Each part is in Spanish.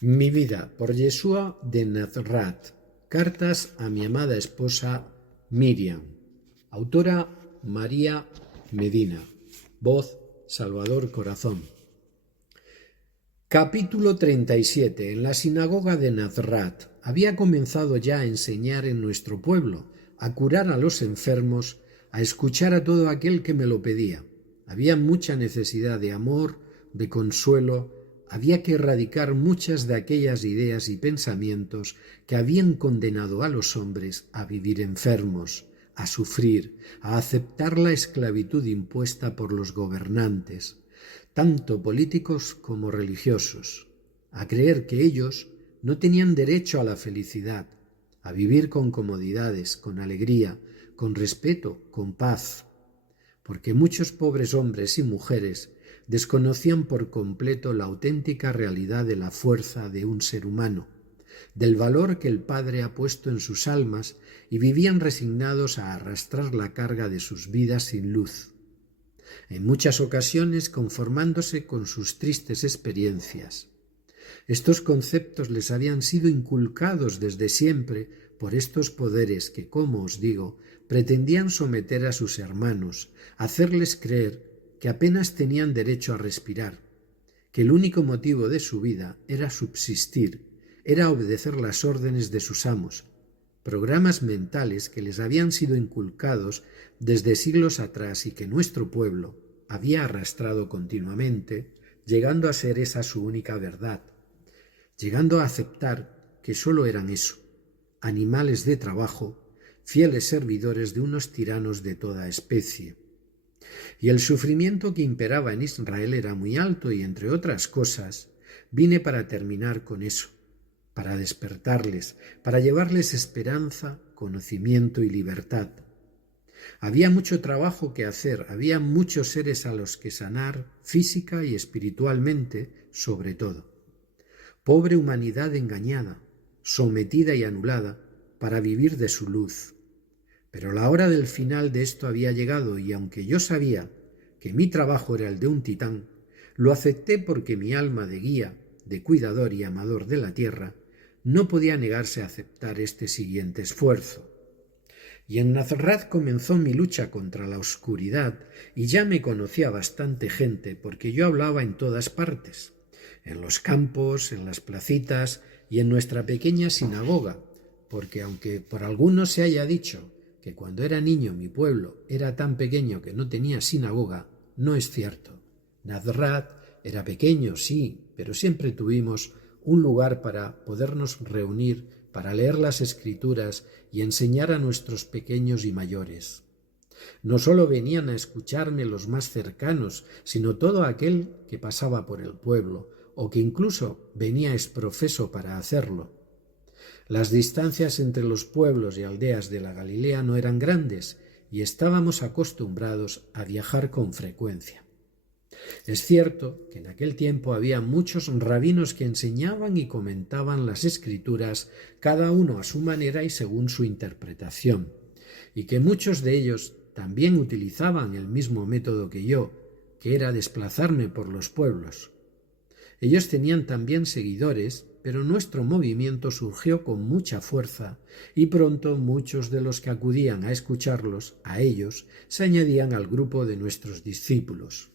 Mi vida por Yeshua de Nazrat. Cartas a mi amada esposa Miriam. Autora María Medina. Voz Salvador Corazón. Capítulo 37. En la sinagoga de Nazrat. Había comenzado ya a enseñar en nuestro pueblo, a curar a los enfermos, a escuchar a todo aquel que me lo pedía. Había mucha necesidad de amor, de consuelo. Había que erradicar muchas de aquellas ideas y pensamientos que habían condenado a los hombres a vivir enfermos, a sufrir, a aceptar la esclavitud impuesta por los gobernantes, tanto políticos como religiosos, a creer que ellos no tenían derecho a la felicidad, a vivir con comodidades, con alegría, con respeto, con paz, porque muchos pobres hombres y mujeres desconocían por completo la auténtica realidad de la fuerza de un ser humano, del valor que el Padre ha puesto en sus almas y vivían resignados a arrastrar la carga de sus vidas sin luz, en muchas ocasiones conformándose con sus tristes experiencias. Estos conceptos les habían sido inculcados desde siempre por estos poderes que, como os digo, pretendían someter a sus hermanos, hacerles creer que apenas tenían derecho a respirar, que el único motivo de su vida era subsistir, era obedecer las órdenes de sus amos, programas mentales que les habían sido inculcados desde siglos atrás y que nuestro pueblo había arrastrado continuamente, llegando a ser esa su única verdad, llegando a aceptar que sólo eran eso, animales de trabajo, fieles servidores de unos tiranos de toda especie. Y el sufrimiento que imperaba en Israel era muy alto y, entre otras cosas, vine para terminar con eso, para despertarles, para llevarles esperanza, conocimiento y libertad. Había mucho trabajo que hacer, había muchos seres a los que sanar, física y espiritualmente, sobre todo. Pobre humanidad engañada, sometida y anulada, para vivir de su luz. Pero la hora del final de esto había llegado y aunque yo sabía que mi trabajo era el de un titán, lo acepté porque mi alma de guía, de cuidador y amador de la tierra, no podía negarse a aceptar este siguiente esfuerzo. Y en Nazrat comenzó mi lucha contra la oscuridad y ya me conocía bastante gente porque yo hablaba en todas partes, en los campos, en las placitas y en nuestra pequeña sinagoga, porque aunque por algunos se haya dicho que cuando era niño mi pueblo era tan pequeño que no tenía sinagoga, no es cierto. Nazrat era pequeño, sí, pero siempre tuvimos un lugar para podernos reunir, para leer las Escrituras y enseñar a nuestros pequeños y mayores. No solo venían a escucharme los más cercanos, sino todo aquel que pasaba por el pueblo, o que incluso venía exprofeso para hacerlo. Las distancias entre los pueblos y aldeas de la Galilea no eran grandes y estábamos acostumbrados a viajar con frecuencia. Es cierto que en aquel tiempo había muchos rabinos que enseñaban y comentaban las Escrituras, cada uno a su manera y según su interpretación, y que muchos de ellos también utilizaban el mismo método que yo, que era desplazarme por los pueblos. Ellos tenían también seguidores, pero nuestro movimiento surgió con mucha fuerza y pronto muchos de los que acudían a escucharlos, a ellos, se añadían al grupo de nuestros discípulos.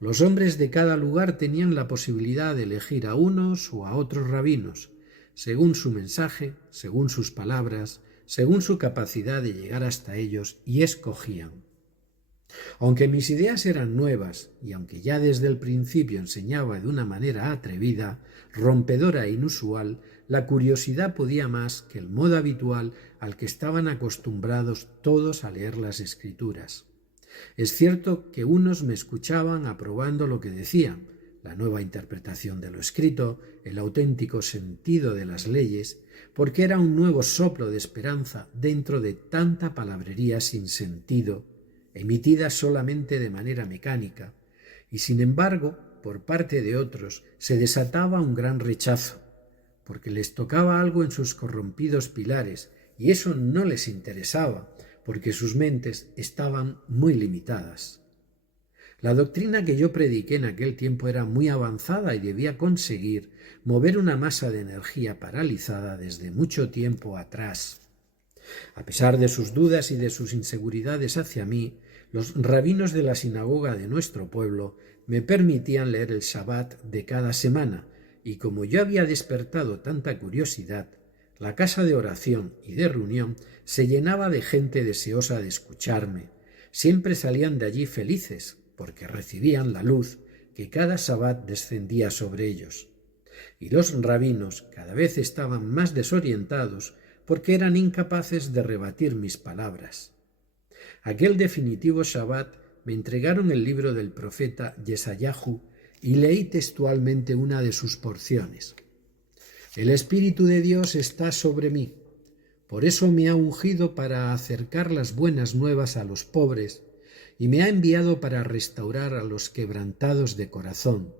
Los hombres de cada lugar tenían la posibilidad de elegir a unos o a otros rabinos, según su mensaje, según sus palabras, según su capacidad de llegar hasta ellos, y escogían. Aunque mis ideas eran nuevas y aunque ya desde el principio enseñaba de una manera atrevida, rompedora e inusual, la curiosidad podía más que el modo habitual al que estaban acostumbrados todos a leer las Escrituras. Es cierto que unos me escuchaban aprobando lo que decía, la nueva interpretación de lo escrito, el auténtico sentido de las leyes, porque era un nuevo soplo de esperanza dentro de tanta palabrería sin sentido, emitida solamente de manera mecánica, y sin embargo, por parte de otros, se desataba un gran rechazo, porque les tocaba algo en sus corrompidos pilares, y eso no les interesaba, porque sus mentes estaban muy limitadas. La doctrina que yo prediqué en aquel tiempo era muy avanzada y debía conseguir mover una masa de energía paralizada desde mucho tiempo atrás. A pesar de sus dudas y de sus inseguridades hacia mí, los rabinos de la sinagoga de nuestro pueblo me permitían leer el Shabbat de cada semana, y como yo había despertado tanta curiosidad, la casa de oración y de reunión se llenaba de gente deseosa de escucharme. Siempre salían de allí felices, porque recibían la luz que cada Shabbat descendía sobre ellos. Y los rabinos cada vez estaban más desorientados porque eran incapaces de rebatir mis palabras. Aquel definitivo Shabbat me entregaron el libro del profeta Yesayahu y leí textualmente una de sus porciones. El Espíritu de Dios está sobre mí, por eso me ha ungido para acercar las buenas nuevas a los pobres y me ha enviado para restaurar a los quebrantados de corazón,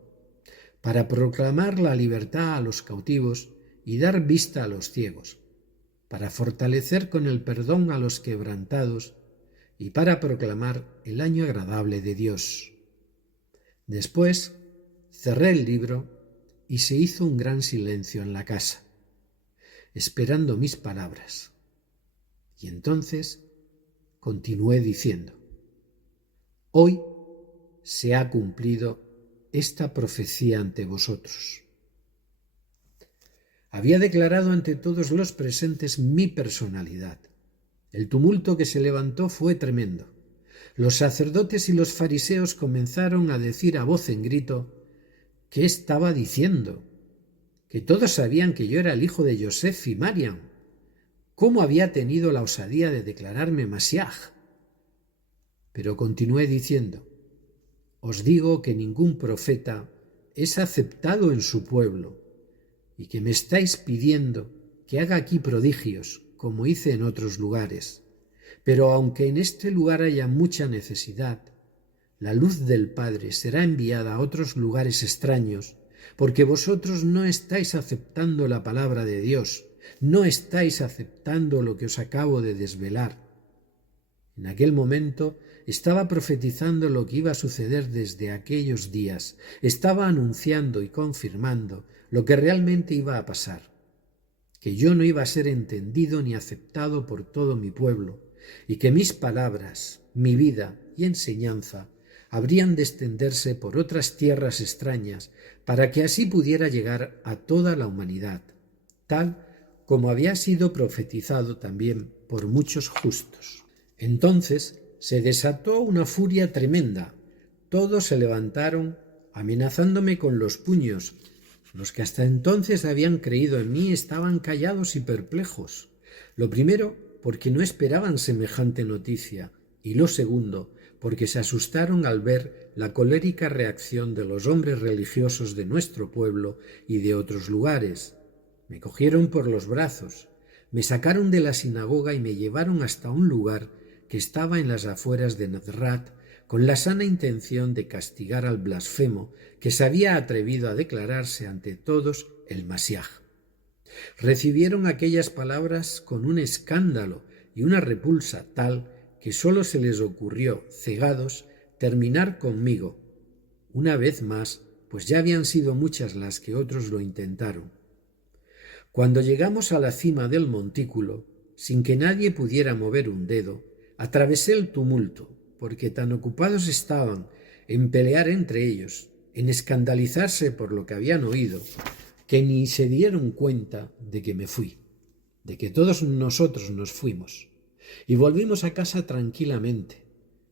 para proclamar la libertad a los cautivos y dar vista a los ciegos, para fortalecer con el perdón a los quebrantados y para proclamar el año agradable de Dios. Después cerré el libro y se hizo un gran silencio en la casa, esperando mis palabras. Y entonces continué diciendo: hoy se ha cumplido esta profecía ante vosotros. Había declarado ante todos los presentes mi personalidad. El tumulto que se levantó fue tremendo. Los sacerdotes y los fariseos comenzaron a decir a voz en grito: ¿qué estaba diciendo? Que todos sabían que yo era el hijo de Yosef y Mariam. ¿Cómo había tenido la osadía de declararme Masiaj? Pero continué diciendo: os digo que ningún profeta es aceptado en su pueblo, y que me estáis pidiendo que haga aquí prodigios, como hice en otros lugares. Pero aunque en este lugar haya mucha necesidad, la luz del Padre será enviada a otros lugares extraños, porque vosotros no estáis aceptando la palabra de Dios, no estáis aceptando lo que os acabo de desvelar. En aquel momento estaba profetizando lo que iba a suceder desde aquellos días, estaba anunciando y confirmando lo que realmente iba a pasar, que yo no iba a ser entendido ni aceptado por todo mi pueblo, y que mis palabras, mi vida y enseñanza habrían de extenderse por otras tierras extrañas para que así pudiera llegar a toda la humanidad, tal como había sido profetizado también por muchos justos. Entonces se desató una furia tremenda. Todos se levantaron amenazándome con los puños. Los que hasta entonces habían creído en mí estaban callados y perplejos. Lo primero, porque no esperaban semejante noticia, y lo segundo, porque se asustaron al ver la colérica reacción de los hombres religiosos de nuestro pueblo y de otros lugares. Me cogieron por los brazos, me sacaron de la sinagoga y me llevaron hasta un lugar que estaba en las afueras de Nazrat, con la sana intención de castigar al blasfemo que se había atrevido a declararse ante todos el Masiaj. Recibieron aquellas palabras con un escándalo y una repulsa tal que sólo se les ocurrió, cegados, terminar conmigo. Una vez más, pues ya habían sido muchas las que otros lo intentaron. Cuando llegamos a la cima del montículo, sin que nadie pudiera mover un dedo, atravesé el tumulto, porque tan ocupados estaban en pelear entre ellos, en escandalizarse por lo que habían oído, que ni se dieron cuenta de que me fui, de que todos nosotros nos fuimos, y volvimos a casa tranquilamente,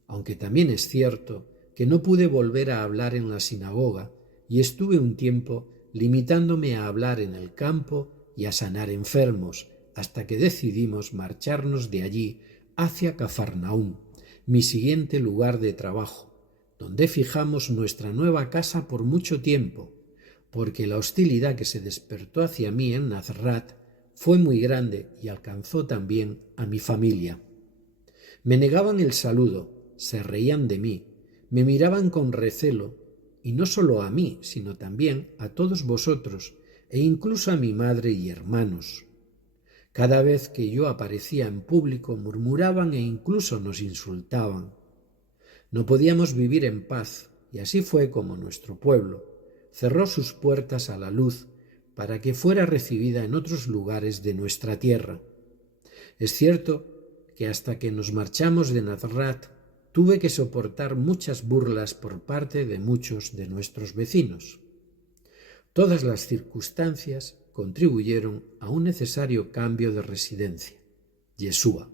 aunque también es cierto que no pude volver a hablar en la sinagoga y estuve un tiempo limitándome a hablar en el campo y a sanar enfermos, hasta que decidimos marcharnos de allí hacia Cafarnaúm, mi siguiente lugar de trabajo, donde fijamos nuestra nueva casa por mucho tiempo, porque la hostilidad que se despertó hacia mí en Nazrat fue muy grande y alcanzó también a mi familia. Me negaban el saludo, se reían de mí, me miraban con recelo, y no solo a mí, sino también a todos vosotros, e incluso a mi madre y hermanos. Cada vez que yo aparecía en público murmuraban e incluso nos insultaban. No podíamos vivir en paz, y así fue como nuestro pueblo cerró sus puertas a la luz para que fuera recibida en otros lugares de nuestra tierra. Es cierto que hasta que nos marchamos de Nazrat tuve que soportar muchas burlas por parte de muchos de nuestros vecinos. Todas las circunstancias contribuyeron a un necesario cambio de residencia. Yeshua.